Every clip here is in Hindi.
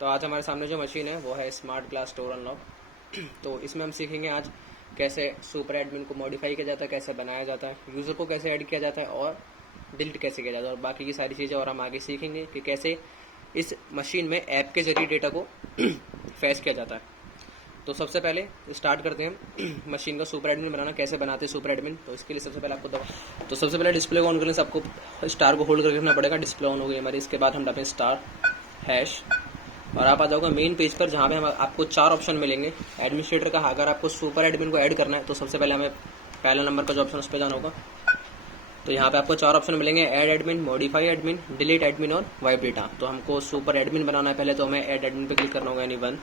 तो आज हमारे सामने जो मशीन है वो है स्मार्ट ग्लास डोर अनलॉक। तो इसमें हम सीखेंगे आज कैसे सुपर एडमिन को मॉडिफाई किया जाता है, कैसे बनाया जाता है, यूज़र को कैसे ऐड किया जाता है और डिलीट कैसे किया जाता है और बाकी की सारी चीज़ें। और हम आगे सीखेंगे कि कैसे इस मशीन में ऐप के जरिए डेटा को फैच किया जाता है। तो सबसे पहले स्टार्ट करते हैं मशीन का सुपर एडमिन बनाना। कैसे बनाते हैं सुपर एडमिन, तो इसके लिए सबसे पहले आपको तो सबसे पहले डिस्प्ले को ऑन करने से आपको स्टार को होल्ड करके रखना पड़ेगा। डिस्प्ले ऑन हो गई हमारी। इसके बाद हम डालें स्टार हैश और आप आ जाओगे मेन पेज पर, जहाँ पे हम आपको 4 ऑप्शन मिलेंगे एडमिनिस्ट्रेटर का। अगर आपको सुपर एडमिन को ऐड करना है तो सबसे पहले हमें पहला नंबर का जो ऑप्शन उस पर जाना होगा। तो यहाँ पे आपको 4 ऑप्शन मिलेंगे, add admin, modify admin, delete admin और वाइप डेटा। तो हमको सुपर एडमिन बनाना है पहले, तो हमें ऐड एडमिन पे क्लिक करना होगा, यानी 1।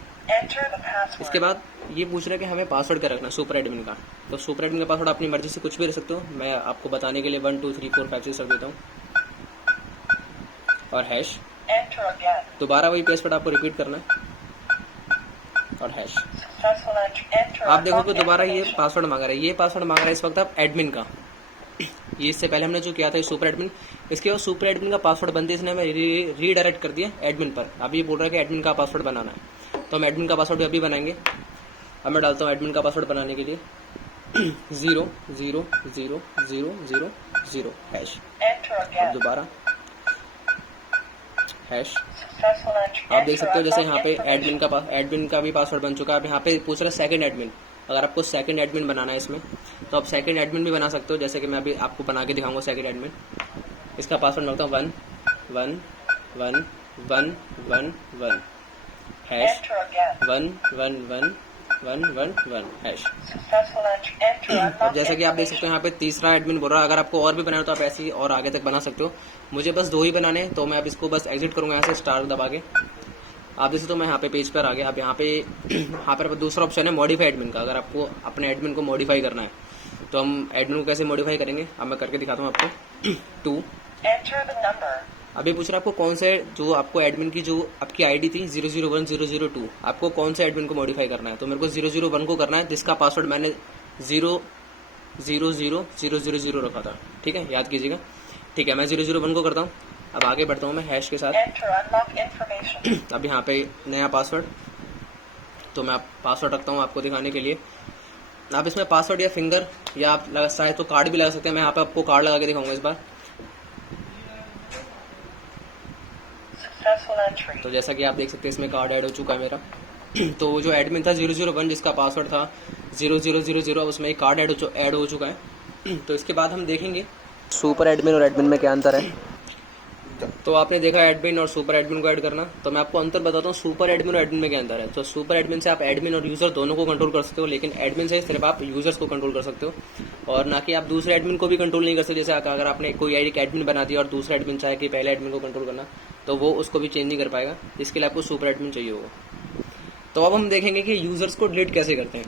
इसके बाद ये पूछ रहा है कि हमें पासवर्ड क्या रखना है सुपर एडमिन का। तो सुपर एडमिन का पासवर्ड अपनी मर्जी से कुछ भी रख सकते हो। मैं आपको बताने के लिए 1 2 3 4 5 6 रख देता हूँ और हैश। दोबारा वही पासवर्ड आपको रिपीट करना है और हैश। आप देखो कि दोबारा ये पासवर्ड मांग रहा है। ये पासवर्ड मांग रहा है इस वक्त आप एडमिन का। ये इससे पहले हमने जो किया था सुपर एडमिन, इसके बाद सुपर एडमिन का पासवर्ड बनते इसने हमें रीडायरेक्ट कर दिया एडमिन पर। अब ये बोल रहा है कि एडमिन का पासवर्ड बनाना है, तो हम एडमिन का पासवर्ड अभी बनाएंगे। अब मैं डालता हूँ एडमिन का पासवर्ड बनाने के लिए 0 0 0 0 0 0 हैश। दोबारा हैश। आप देख सकते हो जैसे यहाँ पे एडमिन का भी पासवर्ड बन चुका है। अब यहाँ पे पूछ रहा है सेकंड एडमिन। अगर आपको सेकंड एडमिन बनाना है इसमें, तो आप सेकंड एडमिन भी बना सकते हो, जैसे कि मैं अभी आपको बना के दिखाऊंगा सेकंड एडमिन। इसका पासवर्ड डालता हूँ 1 1 1 1 1 1 हैश 1 1 1 1 1 1 हैश। अब जैसा कि आप देख सकते हो यहाँ पे तीसरा एडमिन बोल रहा है। अगर आपको और भी बनाना है तो आप ऐसे ही और आगे तक बना सकते हो। मुझे बस 2 ही बनाने हैं, तो मैं अब इसको बस एग्जिट करूंगा यहाँ से स्टार दबा के। आप जैसे तो मैं यहाँ पे पेज पर आ गया। अब यहाँ पर दूसरा ऑप्शन है मॉडिफाई एडमिन का। अगर आपको अपने एडमिन को मॉडिफाई करना है तो हम एडमिन को कैसे मॉडिफाई करेंगे, अब मैं करके दिखाता हूँ आपको। 2 अभी पूछ रहा है आपको कौन से, जो आपको एडमिन की जो आपकी आईडी थी 001 002, आपको कौन से एडमिन को मॉडिफाई करना है। तो मेरे को 001 को करना है, जिसका पासवर्ड मैंने 0 0 0 0 0 0 रखा था। ठीक है, याद कीजिएगा। ठीक है, मैं 001 को करता हूँ। अब आगे बढ़ता हूँ मैं हैश के साथ। अब यहाँ पे नया पासवर्ड, तो मैं पासवर्ड रखता हूँ आपको दिखाने के लिए। आप इसमें पासवर्ड या फिंगर या आप चाहे तो कार्ड भी लगा सकते हैं। मैं यहाँ पे आपको कार्ड लगा के दिखाऊंगा इस बार। तो जैसा कि आप देख सकते हैं इसमें कार्ड ऐड हो चुका है मेरा। तो जो एडमिन था 001, जिसका पासवर्ड था 0000, उसमें एक कार्ड ऐड हो चुका है। तो इसके बाद हम देखेंगे सुपर एडमिन और एडमिन में क्या अंतर है। तो आपने देखा एडमिन और सुपर एडमिन को ऐड करना, तो मैं आपको अंतर बताता हूँ सुपर एडमिन और एडमिन में क्या अंतर है। तो सुपर एडमिन से आप एडमिन और यूजर दोनों को कंट्रोल कर सकते हो, लेकिन एडमिन से सिर्फ आप यूजर्स को कंट्रोल कर सकते हो और ना कि आप दूसरे एडमिन को भी कंट्रोल नहीं कर सकते। जैसे अगर आपने कोई एक एडमिन बना दिया और दूसरा एडमिन चाहे कि पहले एडमिन को कंट्रोल करना, तो वो उसको भी चेंज नहीं कर पाएगा। इसके लिए आपको सुपर एडमिन चाहिए होगा। तो अब हम देखेंगे कि यूजर्स को डिलीट कैसे करते हैं।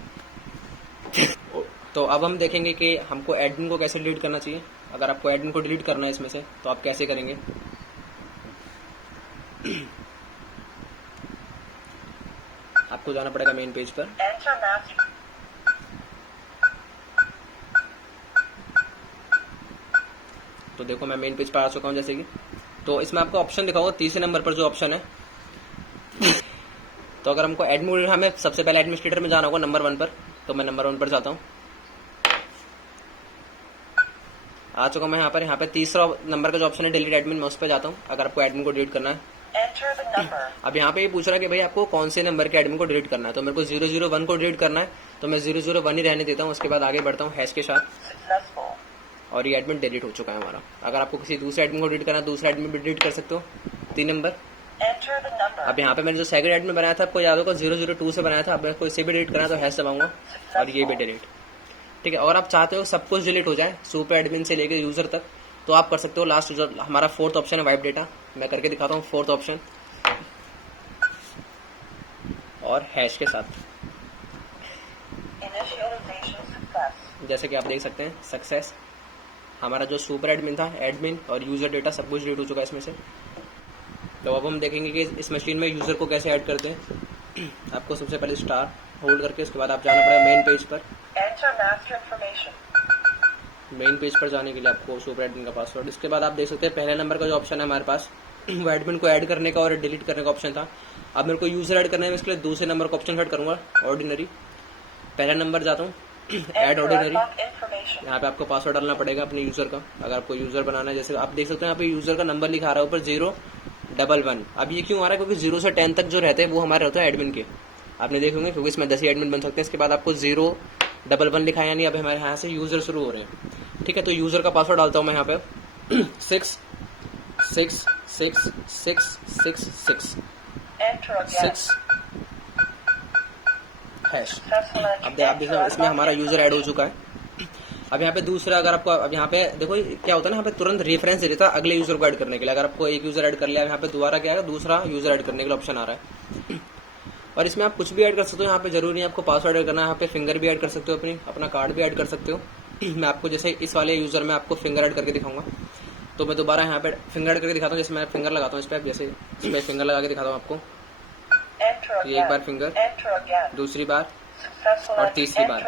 तो अब हम देखेंगे कि हमको एडमिन को कैसे डिलीट करना चाहिए। अगर आपको एडमिन को डिलीट करना है इसमें से, तो आप कैसे करेंगे। आपको जाना पड़ेगा मेन पेज पर। तो देखो मैं मेन पेज पर आ चुका हूँ जैसे कि। तो इसमें आपको ऑप्शन दिखाऊंगा तीसरे नंबर पर जो ऑप्शन है। तो अगर हमको एडमिन, हमें सबसे पहले एडमिनिस्ट्रेटर में जाना होगा नंबर 1 पर। तो मैं नंबर 1 पर जाता हूँ। आ चुका मैं यहाँ पे तीसरा नंबर का जो ऑप्शन है डिलीट एडमिन, मैं उस पर जाता हूँ। अगर आपको एडमिन को डिलीट करना है, अब यहाँ पे ये पूछ रहा है कि भाई आपको कौन से नंबर के एडमिन को डिलीट करना है। तो मेरे को 001 को डिलीट करना है, तो मैं 001 ही रहने देता हूँ। उसके बाद आगे बढ़ता हूँ हैश के साथ और ये एडमिन डिलीट हो चुका है हमारा। अगर आपको किसी दूसरे एडमिन को डिलीट करना है, दूसरा एडमिन भी डिलीट कर सकते हो। 3 नंबर। अब यहाँ पे मैंने जो सेकंड एडमिन बनाया था, आपको याद होगा 002 से बनाया था। अब मेरे को इसे भी डिलीट करना है, तो हैश दबाऊंगा और ये भी डिलीट। ठीक है, और आप चाहते हो सब कुछ डिलीट हो जाए सुपर एडमिन से लेकर यूजर तक, तो आप कर सकते हो। लास्ट जो हमारा 4th ऑप्शन है वाइप डेटा, मैं करके दिखाता हूँ 4th ऑप्शन और हैश के साथ। जैसे कि आप देख सकते हैं सक्सेस, हमारा जो सुपर एडमिन था, एडमिन और यूजर डेटा सब कुछ डिलीट हो चुका है इसमें से। तो अब हम देखेंगे कि इस मशीन में यूजर को कैसे ऐड करते हैं। आपको सबसे पहले स्टार होल्ड करके उसके बाद आप जाना पड़ेगा मेन पेज पर। मेन पेज पर जाने के लिए आपको सुपर एडमिन का पासवर्ड। इसके बाद आप देख सकते हैं पहले नंबर का जो ऑप्शन है हमारे पास, वो एडमिन को ऐड करने का और डिलीट करने का ऑप्शन था। अब मेरे को यूज़र ऐड करना है, इसके लिए दूसरे नंबर का ऑप्शन सेट करूँगा, ऑर्डिनरी। पहला नंबर जाता हूँ, ऐड ऑर्डिनरी। यहाँ पे आपको पासवर्ड डालना पड़ेगा अपने यूज़र का, अगर आपको यूज़र बनाना है। जैसे आप देख सकते हैं यहाँ पे यूज़र का नंबर लिखा रहा है ऊपर 011। अब ये क्यों आ रहा है? क्योंकि 0 से 10 तक जो रहते हैं वो हमारे होता है एडमिन के, आपने देखे होंगे, क्योंकि इसमें 10 ही एडमिन बन सकते हैं। इसके बाद आपको 011 लिखा है, यानी अब हमारे यहाँ से यूज़र शुरू हो रहे हैं। ठीक है, तो यूज़र का पासवर्ड डालता हूँ मैं यहाँ पे 6666666 6 हैश। अब आप देख रहे हो इसमें हमारा यूज़र ऐड हो चुका है। अब यहाँ पे दूसरा, अगर आपको अब यहाँ पे देखो क्या होता है ना, यहाँ पे तुरंत रेफरेंस दे देता है अगले यूज़र को ऐड करने के लिए। अगर आपको एक यूज़र ऐड कर लिया, यहाँ पे दोबारा क्या है, दूसरा यूज़र ऐड करने के लिए ऑप्शन आ रहा है। और इसमें आप कुछ भी ऐड कर सकते हो, यहाँ पे जरूरी नहीं आपको पासवर्ड ऐड करना है, यहाँ पे फिंगर भी ऐड कर सकते हो, अपना कार्ड भी ऐड कर सकते हो। मैं आपको जैसे इस वाले यूज़र में आपको फिंगर ऐड करके दिखाऊंगा, तो मैं दोबारा यहाँ पे फिंगर ऐड करके दिखाता हूँ। जैसे मैं फिंगर लगाता हूँ इस पर, जैसे इस पर फिंगर लगा के दिखाता हूँ आपको। ये एक बार फिंगर, दूसरी बार और तीसरी बार।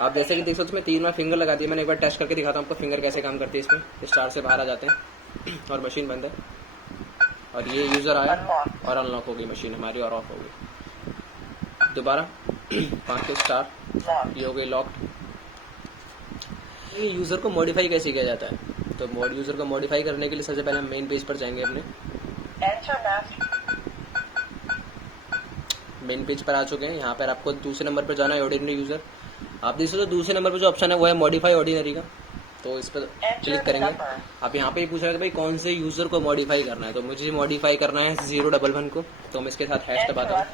आप जैसे कि देख सकते हो इसमें 3 बार फिंगर लगा दिया मैंने। एक बार टेस्ट करके दिखाता हूँ आपको फिंगर कैसे काम करती है। इसमें स्टार से बाहर आ जाते हैं और मशीन बंद है, और ये यूज़र आया और अनलॉक हो गई मशीन हमारी और ऑफ हो गई। दोबारा 5 स्टार, ये हो गई लॉक्ड। ये यूज़र को मॉडिफाई कैसे किया जाता है? तो यूज़र को मॉडिफाई करने के लिए सबसे पहले हम मेन पेज पर जाएंगे। अपने मेन पेज पर आ चुके हैं। यहाँ पर आपको दूसरे नंबर पर जाना है, ऑर्डिनरी यूज़र। आप देख सकते हो दूसरे नंबर पर जो ऑप्शन है वो है मॉडिफाई ऑर्डिनरी का, तो इस पर क्लिक करेंगे। आप यहाँ पे पूछ रहे थे भाई कौन से यूज़र को मॉडिफाई करना है, तो मुझे मॉडिफाई करना है 011 को, तो मैं इसके साथ हैश दबाता हूँ।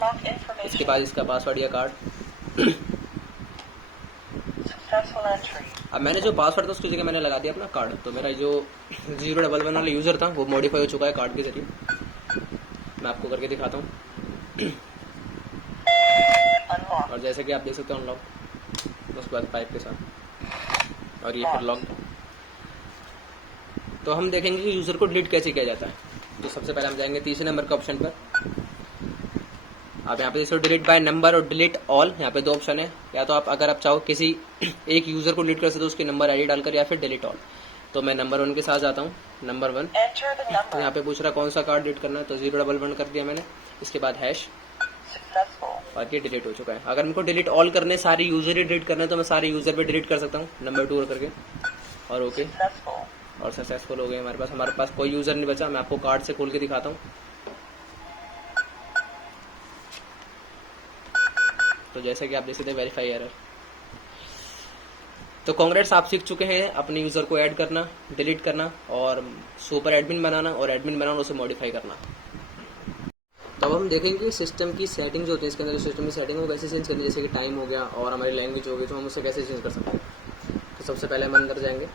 इसके बाद इसका पासवर्ड या कार्ड। अब मैंने जो पासवर्ड था उसकी जगह मैंने लगा दिया अपना कार्ड, तो मेरा जो 011 वाला यूज़र था वो मॉडिफाई हो चुका है कार्ड के जरिए। मैं आपको करके दिखाता हूँ। और जैसे कि आप देख सकते हो अनलॉक, उसके बाद 5 के साथ, और ये फिर लॉक। तो हम देखेंगे कि यूज़र को डिलीट कैसे किया जाता है। तो सबसे पहले हम जाएंगे तीसरे नंबर के ऑप्शन पर। आप यहाँ पे देखो डिलीट बाय नंबर और डिलीट ऑल, यहाँ पे 2 ऑप्शन है। या तो आप अगर आप चाहो किसी एक यूज़र को डिलीट कर सकते हो उसकी नंबर आईडी डालकर, या फिर डिलीट ऑल। तो मैं नंबर 1 के साथ जाता हूँ, नंबर 1। तो यहाँ पे पूछ रहा कौन सा कार्ड डिलीट करना है, तो 011 कर दिया मैंने। इसके बाद हैश, और ये डिलीट हो चुका है। अगर मेरे को डिलीट ऑल करने, सारे यूज़र ही डिलीट करने, तो मैं सारे यूज़र पे डिलीट कर सकता हूँ नंबर 2 करके, और ओके, और सक्सेसफुल हो गए हमारे पास कोई यूज़र नहीं बचा। मैं आपको कार्ड से खोल के दिखाता हूँ। तो जैसे कि आप देख सकते हैं वेरीफाई एरर। तो कांग्रेट्स, आप सीख चुके हैं अपने यूज़र को ऐड करना, डिलीट करना, और सुपर एडमिन बनाना, और एडमिन बनाना उसे मॉडिफाई करना। तो अब हम देखेंगे कि सिस्टम की सेटिंग जो होती है, इसके अंदर जो सिस्टम की सेटिंग वो कैसे चेंज करनी है। जैसे कि टाइम हो गया और हमारी लैंग्वेज हो गई, तो हम उसे कैसे चेंज कर सकते हैं। तो सबसे पहले हम अंदर जाएंगे।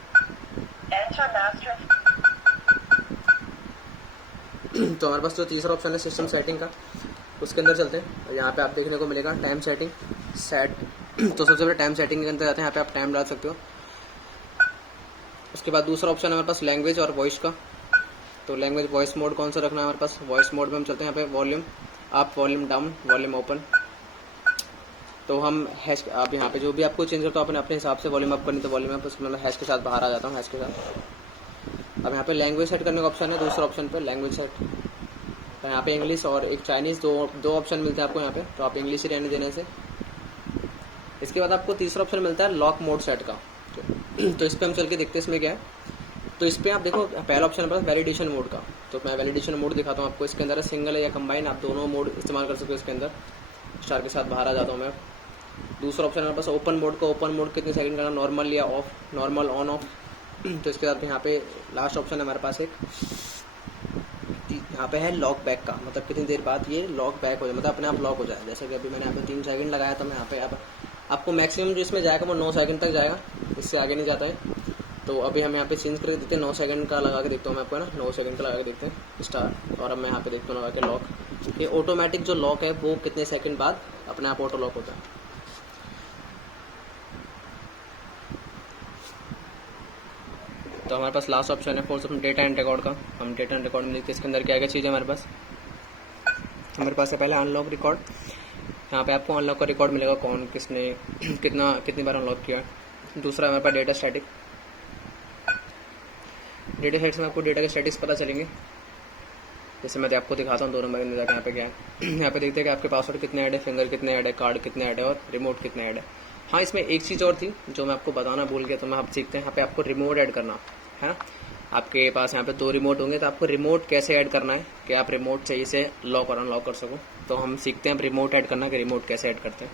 तो हमारे पास जो तीसरा ऑप्शन है सिस्टम सेटिंग का, उसके अंदर चलते हैं। और यहाँ पे आप देखने को मिलेगा टाइम सेटिंग, सेट। तो सबसे पहले टाइम सेटिंग के अंदर जाते हैं, यहाँ पे आप टाइम डाल सकते हो। उसके बाद दूसरा ऑप्शन है हमारे पास लैंग्वेज और वॉइस का। तो लैंग्वेज वॉइस मोड कौन सा रखना है हमारे पास, वॉइस मोड में हम चलते हैं। यहाँ पे volume up, volume down, volume open. तो हम हैश, आप यहाँ पे जो भी आपको चेंज करता हूँ अपने हिसाब से, वॉल्यूम अप करनी तो वॉल्यूम अप, उसमें मैं हैश के साथ बाहर आ जाता हूँ, हैश के साथ। अब यहाँ पे लैंग्वेज सेट करने का ऑप्शन है, दूसरा ऑप्शन पे लैंग्वेज सेट। तो यहाँ पे इंग्लिश और एक चाइनीज़, दो ऑप्शन मिलते हैं आपको यहाँ पे, तो आप इंग्लिश ही रहने देने से। इसके बाद आपको तीसरा ऑप्शन मिलता है लॉक मोड सेट का। तो इस पर हम चल के देखते हैं इसमें क्या है। तो इस पर आप देखो पहला ऑप्शन है वैलिडेशन मोड का। तो मैं वैलिडेशन मोड दिखाता हूँ आपको। इसके अंदर सिंगल है या कंबाइन, आप दोनों मोड इस्तेमाल कर सकते हो इसके अंदर। स्टार के साथ बाहर आ जाता हूँ मैं। दूसरा ऑप्शन है पास ओपन मोड का। ओपन मोड कितने सेकंड करना, नॉर्मल या ऑफ, नॉर्मल ऑन ऑफ। तो इसके बाद यहाँ पे लास्ट ऑप्शन है हमारे पास एक, यहाँ पे है लॉक बैक का, मतलब कितनी देर बाद ये लॉक बैक हो जाए, मतलब अपने आप लॉक हो जाए। जैसे कि अभी मैंने यहाँ पे 3 सेकंड लगाया, तो मैं यहाँ पे आपको मैक्सिमम जो इसमें जाएगा वो 9 सेकंड तक जाएगा, इससे आगे नहीं जाता है। तो अभी हम यहाँ पे चेंज करके देखते हैं, 9 सेकंड का लगा के देखता हूँ मैं आपको, है ना, 9 सेकंड का लगा के देखते हैं स्टार। और अब मैं यहाँ पे देखता हूँ लगा के लॉक। ये ऑटोमेटिक जो लॉक है वो कितने सेकंड बाद अपने आप ऑटो लॉक होता है। तो हमारे पास लास्ट ऑप्शन है फोर्स अपने डेटा एंड रिकॉर्ड का। हम डेटा एंड रिकॉर्ड में देखते हैं इसके अंदर क्या क्या चीज़ है हमारे पास है पहले अनलॉक रिकॉर्ड। यहाँ पे आपको अनलॉक का रिकॉर्ड मिलेगा, कौन किसने कितनी बार अनलॉक किया। दूसरा हमारे पास डेटा स्टैटिक। डेटा सेट्स में आपको डेटा के स्टैटिक्स पता चलेंगे। जैसे मैं आपको दिखाता हूँ 2 नंबर के अंदर जाकर यहाँ पे क्या है यहाँ पे देखते हैं कि आपके पासवर्ड कितने ऐड है, फिंगर कितने ऐड है, कार्ड कितने ऐड है और रिमोट कितने ऐड है। हाँ, इसमें एक चीज़ और थी जो मैं आपको बताना भूल गया, तो मैं आप सीखते हैं यहाँ पे आपको रिमोट ऐड करना है ना। आपके पास यहाँ पे 2 रिमोट होंगे, तो आपको रिमोट कैसे ऐड करना है कि आप रिमोट से इसे लॉक और अनलॉक कर सको। तो हम सीखते हैं रिमोट ऐड करना कि रिमोट कैसे ऐड करते हैं।